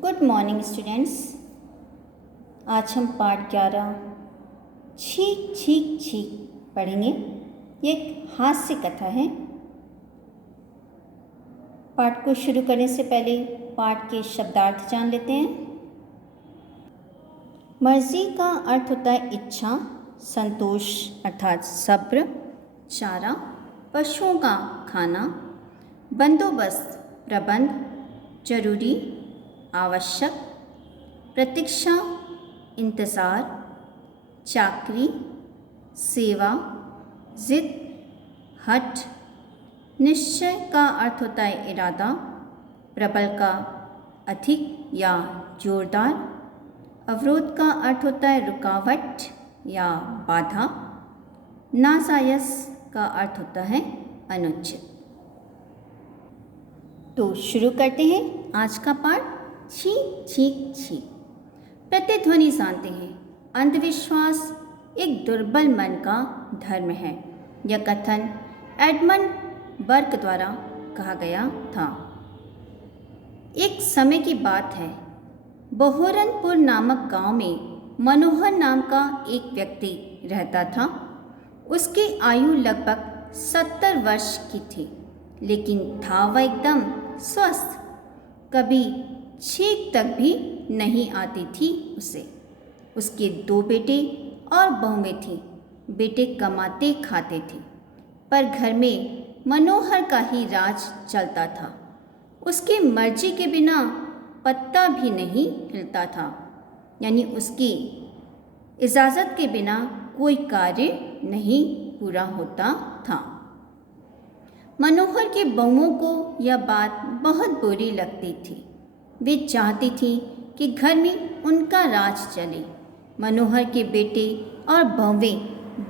Good morning students. आज हम पाठ 11 छींक छींक छींक पढ़ेंगे। ये एक हास्य कथा है। पाठ को शुरू करने से पहले पाठ के शब्दार्थ जान लेते हैं। मर्जी का अर्थ होता है इच्छा, संतोष अर्थात सब्र, चारा पशुओं का खाना, बंदोबस्त प्रबंध, जरूरी आवश्यक, प्रतीक्षा इंतज़ार, चाकरी सेवा, जिद हठ। निश्चय का अर्थ होता है इरादा, प्रबल का अधिक या जोरदार, अवरोध का अर्थ होता है रुकावट या बाधा, नाजायज़ का अर्थ होता है अनुचित। तो शुरू करते हैं आज का पाठ। छींक छींक छींक। प्रतिध्वनि जानते हैं, अंधविश्वास एक दुर्बल मन का धर्म है। यह कथन एडमंड बर्क द्वारा कहा गया था। एक समय की बात है, बहोरनपुर नामक गांव में मनोहर नाम का एक व्यक्ति रहता था। उसकी आयु लगभग 70 वर्ष की थी, लेकिन था वह एकदम स्वस्थ। कभी छींक तक भी नहीं आती थी उसे। उसके 2 बेटे और बहुएं थीं। बेटे कमाते खाते थे, पर घर में मनोहर का ही राज चलता था। उसकी मर्जी के बिना पत्ता भी नहीं हिलता था, यानी उसकी इजाज़त के बिना कोई कार्य नहीं पूरा होता था। मनोहर के बहुओं को यह बात बहुत बुरी लगती थी। वे चाहती थीं कि घर में उनका राज चले। मनोहर के बेटे और बहुएं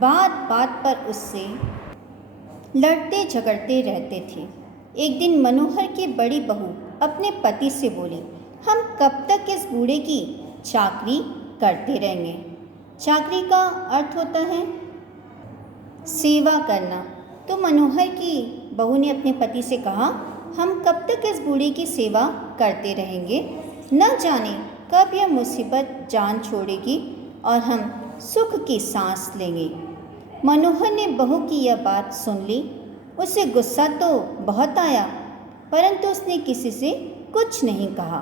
बात बात पर उससे लड़ते झगड़ते रहते थे। एक दिन मनोहर की बड़ी बहू अपने पति से बोली, हम कब तक इस बूढ़े की चाकरी करते रहेंगे। चाकरी का अर्थ होता है सेवा करना। तो मनोहर की बहू ने अपने पति से कहा, हम कब तक इस बूढ़े की सेवा करते रहेंगे। न जाने कब यह मुसीबत जान छोड़ेगी और हम सुख की सांस लेंगे। मनोहर ने बहू की यह बात सुन ली। उसे गुस्सा तो बहुत आया, परंतु उसने किसी से कुछ नहीं कहा।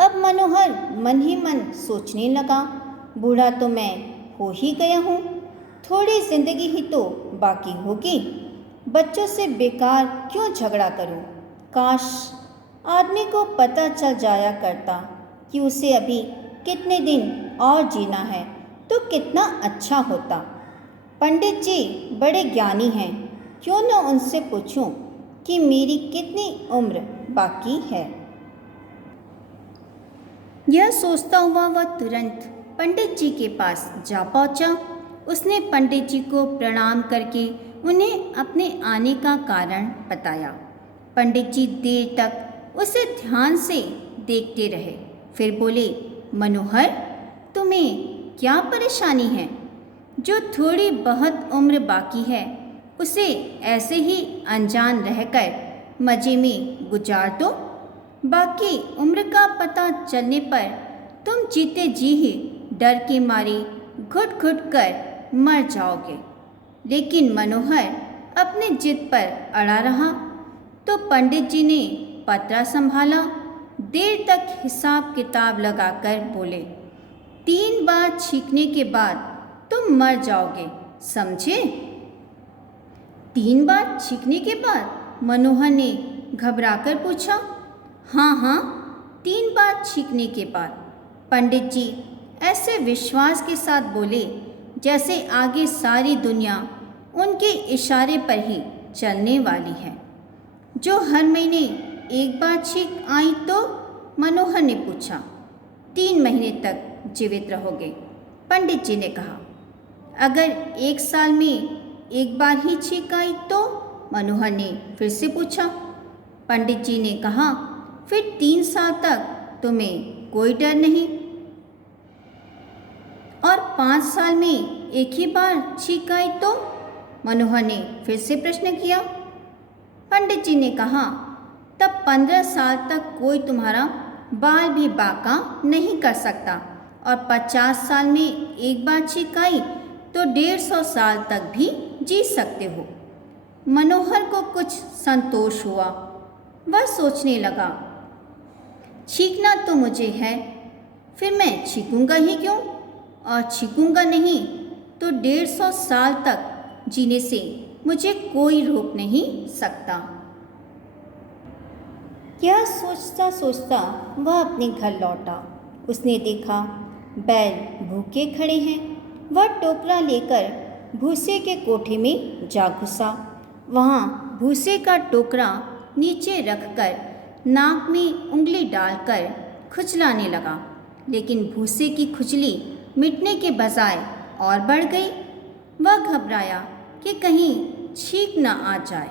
अब मनोहर मन ही मन सोचने लगा, बूढ़ा तो मैं हो ही गया हूँ, थोड़ी जिंदगी ही तो बाकी होगी। बच्चों से बेकार क्यों झगड़ा करूं। काश आदमी को पता चल जाया करता कि उसे अभी कितने दिन और जीना है, तो कितना अच्छा होता। पंडित जी बड़े ज्ञानी हैं, क्यों न उनसे पूछूं कि मेरी कितनी उम्र बाकी है। यह सोचता हुआ वह तुरंत पंडित जी के पास जा पहुंचा। उसने पंडित जी को प्रणाम करके उन्हें अपने आने का कारण बताया। पंडित जी देर तक उसे ध्यान से देखते रहे, फिर बोले, मनोहर तुम्हें क्या परेशानी है। जो थोड़ी बहुत उम्र बाकी है उसे ऐसे ही अनजान रहकर मज़े में गुजार दो। बाकी उम्र का पता चलने पर तुम जीते जी ही डर के मारे घुट घुट कर मर जाओगे। लेकिन मनोहर अपने जिद पर अड़ा रहा। तो पंडित जी ने पत्रा संभाला। देर तक हिसाब किताब लगाकर बोले, 3 बार छींकने के बाद तुम मर जाओगे, समझे। 3 बार छींकने के बाद? मनोहर ने घबराकर पूछा। हाँ हाँ, 3 बार छींकने के बाद। पंडित जी ऐसे विश्वास के साथ बोले जैसे आगे सारी दुनिया उनके इशारे पर ही चलने वाली है। जो हर महीने 1 बार छींक आई तो? मनोहर ने पूछा। 3 महीने तक जीवित रहोगे, पंडित जी ने कहा। अगर 1 साल में 1 बार ही छींक आई तो? मनोहर ने फिर से पूछा। पंडित जी ने कहा, फिर 3 साल तक तुम्हें कोई डर नहीं। और 5 साल में 1 ही बार छींक आई तो? मनोहर ने फिर से प्रश्न किया। पंडित जी ने कहा, तब 15 साल तक कोई तुम्हारा बाल भी बांका नहीं कर सकता और 50 साल में एक बार छींक आई तो 150 साल तक भी जी सकते हो। मनोहर को कुछ संतोष हुआ। वह सोचने लगा, छींकना तो मुझे है, फिर मैं छींकूंगा ही क्यों, और छींकूंगा नहीं तो 150 साल तक जीने से मुझे कोई रोक नहीं सकता। यह सोचता सोचता वह अपने घर लौटा। उसने देखा बैल भूखे खड़े हैं। वह टोकरा लेकर भूसे के कोठे में जा घुसा। वहाँ भूसे का टोकरा नीचे रखकर नाक में उंगली डालकर खुजलाने लगा, लेकिन भूसे की खुजली मिटने के बजाय और बढ़ गई। वह घबराया कि कहीं छींक न आ जाए।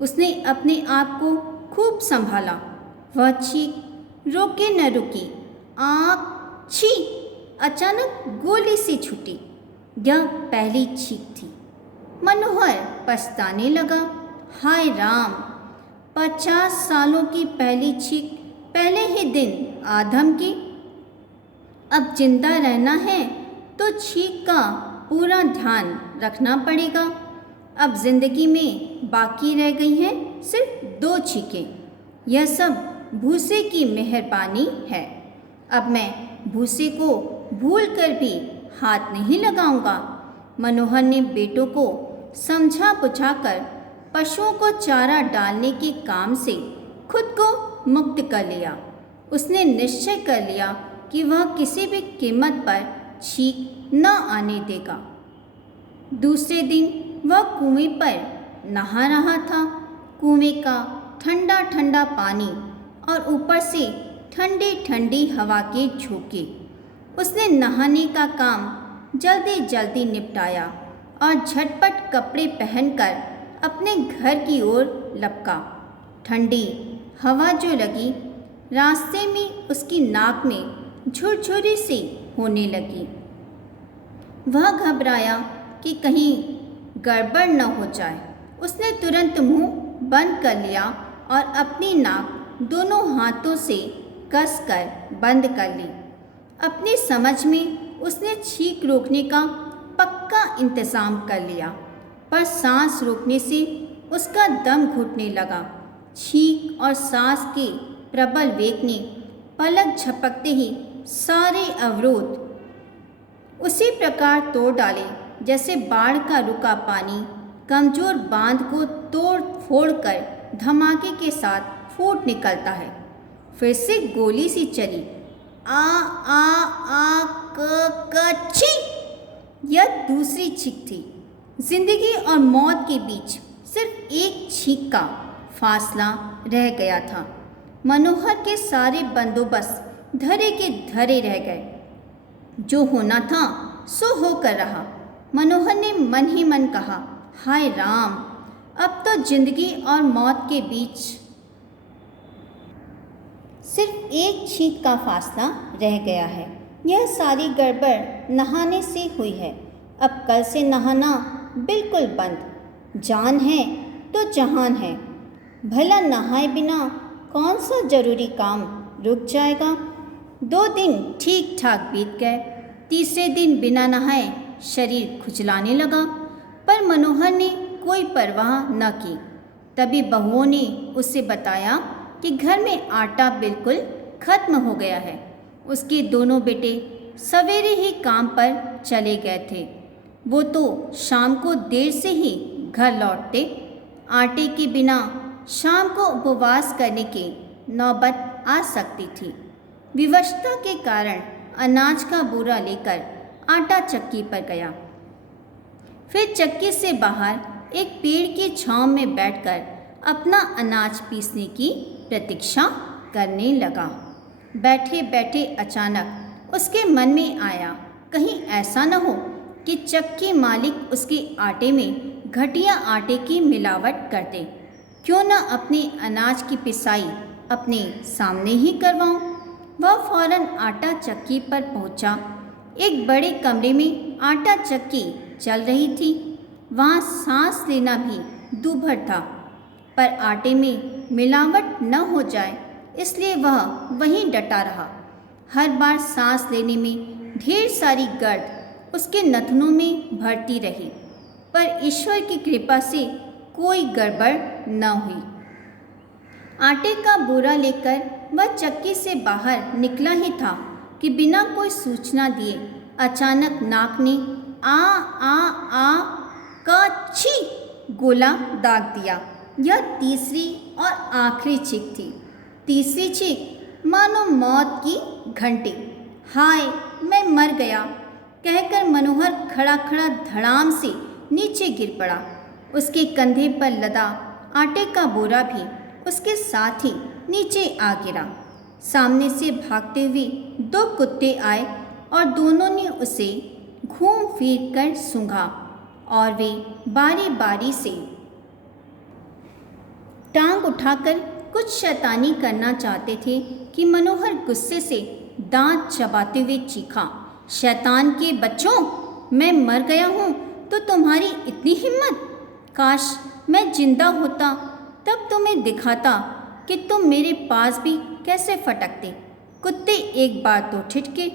उसने अपने आप को खूब संभाला। वह छींक रोके न रुकी। आँख छी! अचानक गोली सी छूटी। यह पहली छींक थी। मनोहर पछताने लगा। हाय राम, 50 सालों की पहली छींक पहले ही दिन आधम की। अब जिंदा रहना है तो छींक का पूरा ध्यान रखना पड़ेगा। अब जिंदगी में बाकी रह गई हैं सिर्फ 2 छींकें। यह सब भूसे की मेहरबानी है। अब मैं भूसे को भूल कर भी हाथ नहीं लगाऊंगा। मनोहर ने बेटों को समझा बुझाकर पशुओं को चारा डालने के काम से खुद को मुक्त कर लिया। उसने निश्चय कर लिया कि वह किसी भी कीमत पर छींक न आने देगा। दूसरे दिन वह कुएं पर नहा रहा था। कुएं का ठंडा ठंडा पानी और ऊपर से ठंडी ठंडी हवा के झोंके। उसने नहाने का काम जल्दी जल्दी निपटाया और झटपट कपड़े पहनकर अपने घर की ओर लपका। ठंडी हवा जो लगी, रास्ते में उसकी नाक में झुरझुरी सी होने लगी। वह घबराया कि कहीं गड़बड़ न हो जाए। उसने तुरंत मुंह बंद कर लिया और अपनी नाक दोनों हाथों से कसकर बंद कर ली। अपनी समझ में उसने छींक रोकने का पक्का इंतज़ाम कर लिया, पर सांस रोकने से उसका दम घुटने लगा। छींक और सांस के प्रबल वेग ने पलक झपकते ही सारे अवरोध उसी प्रकार तोड़ डाले जैसे बाढ़ का रुका पानी कमजोर बांध को तोड़ फोड़ कर धमाके के साथ फूट निकलता है। फिर से गोली सी चली। आ आ आ क छी! यह दूसरी छींक थी। जिंदगी और मौत के बीच सिर्फ एक छींक का फासला रह गया था। मनोहर के सारे बंदोबस्त धरे के धरे रह गए। जो होना था सो होकर रहा। मनोहर ने मन ही मन कहा, हाय राम, अब तो जिंदगी और मौत के बीच सिर्फ एक छींक का फासला रह गया है। यह सारी गड़बड़ नहाने से हुई है। अब कल से नहाना बिल्कुल बंद। जान है तो जहान है। भला नहाए बिना कौन सा जरूरी काम रुक जाएगा। 2 दिन ठीक ठाक बीत गए। तीसरे दिन बिना नहाए शरीर खुजलाने लगा, पर मनोहर ने कोई परवाह न की। तभी बहुओं ने उससे बताया कि घर में आटा बिल्कुल खत्म हो गया है। उसके दोनों बेटे सवेरे ही काम पर चले गए थे। वो तो शाम को देर से ही घर लौटते। आटे के बिना शाम को उपवास करने की नौबत आ सकती थी। विवशता के कारण अनाज का बोरा लेकर आटा चक्की पर गया। फिर चक्की से बाहर एक पेड़ की छांव में बैठकर अपना अनाज पीसने की प्रतीक्षा करने लगा। बैठे बैठे अचानक उसके मन में आया, कहीं ऐसा न हो कि चक्की मालिक उसके आटे में घटिया आटे की मिलावट कर दे। क्यों न अपने अनाज की पिसाई अपने सामने ही करवाऊं। वह फौरन आटा चक्की पर पहुंचा। एक बड़े कमरे में आटा चक्की चल रही थी। वहाँ सांस लेना भी दूभर था, पर आटे में मिलावट न हो जाए इसलिए वह वहीं डटा रहा। हर बार सांस लेने में ढेर सारी गर्द उसके नथनों में भरती रही, पर ईश्वर की कृपा से कोई गड़बड़ न हुई। आटे का बोरा लेकर वह चक्की से बाहर निकला ही था कि बिना कोई सूचना दिए अचानक नाक ने आ आ आ का छी गोला दाग दिया। यह तीसरी और आखिरी चीख थी। तीसरी चीख मानो मौत की घंटी। हाय मैं मर गया कहकर मनोहर खड़ा खड़ा धड़ाम से नीचे गिर पड़ा। उसके कंधे पर लदा आटे का बोरा भी उसके साथ ही नीचे आ गिरा। सामने से भागते हुए दो कुत्ते आए और दोनों ने उसे घूम फिर कर सूंघा और वे बारी बारी से टांग उठाकर कुछ शैतानी करना चाहते थे कि मनोहर गुस्से से दांत चबाते हुए चीखा, शैतान के बच्चों, मैं मर गया हूँ तो तुम्हारी इतनी हिम्मत! काश मैं जिंदा होता, तब तुम्हें दिखाता कि तुम मेरे पास भी कैसे फटकते। कुत्ते एक बार तो ठिठके,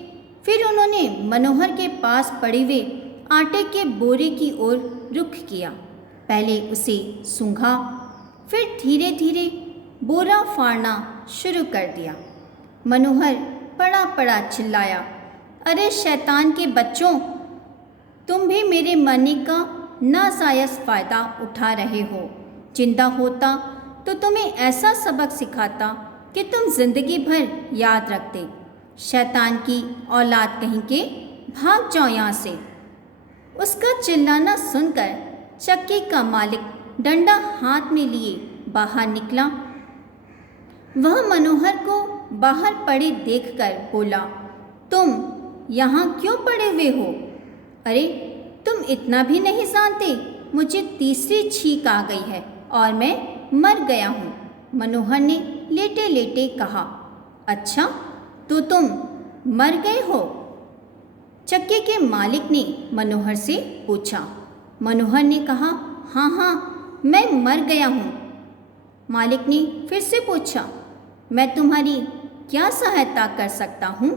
फिर उन्होंने मनोहर के पास पड़े हुए आटे के बोरे की ओर रुख किया। पहले उसे सूंघा, फिर धीरे धीरे बोरा फाड़ना शुरू कर दिया। मनोहर पड़ा पड़ा चिल्लाया, अरे शैतान के बच्चों, तुम भी मेरे मरने का नाजायज़ फ़ायदा उठा रहे हो। जिंदा होता तो तुम्हें ऐसा सबक सिखाता कि तुम जिंदगी भर याद रखते। शैतान की औलाद कहीं के, भाग जाओ यहाँ से। उसका चिल्लाना सुनकर चक्की का मालिक डंडा हाथ में लिए बाहर निकला। वह मनोहर को बाहर पड़े देखकर बोला, तुम यहाँ क्यों पड़े हुए हो? अरे तुम इतना भी नहीं जानते, मुझे तीसरी छींक आ गई है और मैं मर गया हूँ। मनोहर ने लेटे लेटे कहा। अच्छा तो तुम मर गए हो? चक्की के मालिक ने मनोहर से पूछा। मनोहर ने कहा, हाँ हाँ मैं मर गया हूँ। मालिक ने फिर से पूछा, मैं तुम्हारी क्या सहायता कर सकता हूँ?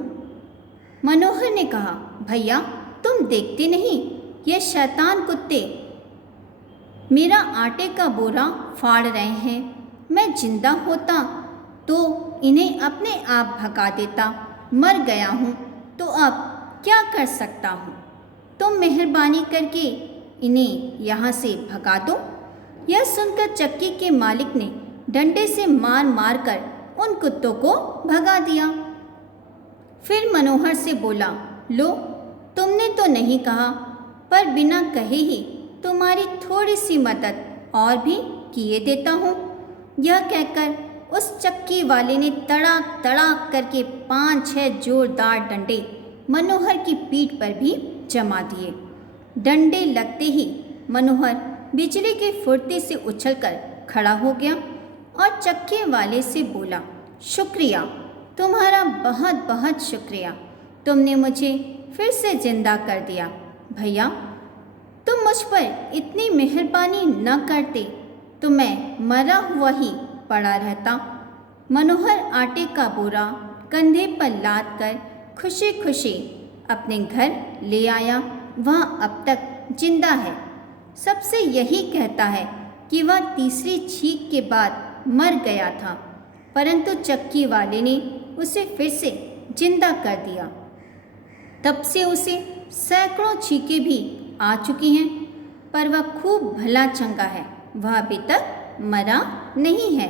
मनोहर ने कहा, भैया तुम देखते नहीं, ये शैतान कुत्ते मेरा आटे का बोरा फाड़ रहे हैं। मैं जिंदा होता तो इन्हें अपने आप भगा देता। मर गया हूँ तो अब क्या कर सकता हूँ? तुम मेहरबानी करके इन्हें यहाँ से भगा दो। यह सुनकर चक्की के मालिक ने डंडे से मार मार कर उन कुत्तों को भगा दिया। फिर मनोहर से बोला, लो तुमने तो नहीं कहा, पर बिना कहे ही तुम्हारी थोड़ी सी मदद और भी किए देता हूँ। यह कहकर उस चक्की वाले ने तड़ाक तड़ाक करके 5-6 जोरदार डंडे मनोहर की पीठ पर भी जमा दिए। डंडे लगते ही मनोहर बिजली की फुर्ती से उछलकर खड़ा हो गया और चक्की वाले से बोला, शुक्रिया, तुम्हारा बहुत बहुत शुक्रिया, तुमने मुझे फिर से जिंदा कर दिया। भैया तुम मुझ पर इतनी मेहरबानी न करते तो मैं मरा हुआ ही पड़ा रहता। मनोहर आटे का बोरा कंधे पर लाद कर खुशी खुशी अपने घर ले आया। वह अब तक जिंदा है। सबसे यही कहता है कि वह तीसरी छींक के बाद मर गया था, परंतु चक्की वाले ने उसे फिर से जिंदा कर दिया। तब से उसे सैकड़ों छींकें भी आ चुकी हैं, पर वह खूब भला चंगा है। वह अभी तक मरा नहीं है।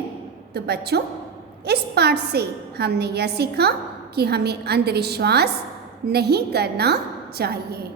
तो बच्चों, इस पाठ से हमने यह सीखा कि हमें अंधविश्वास नहीं करना चाहिए।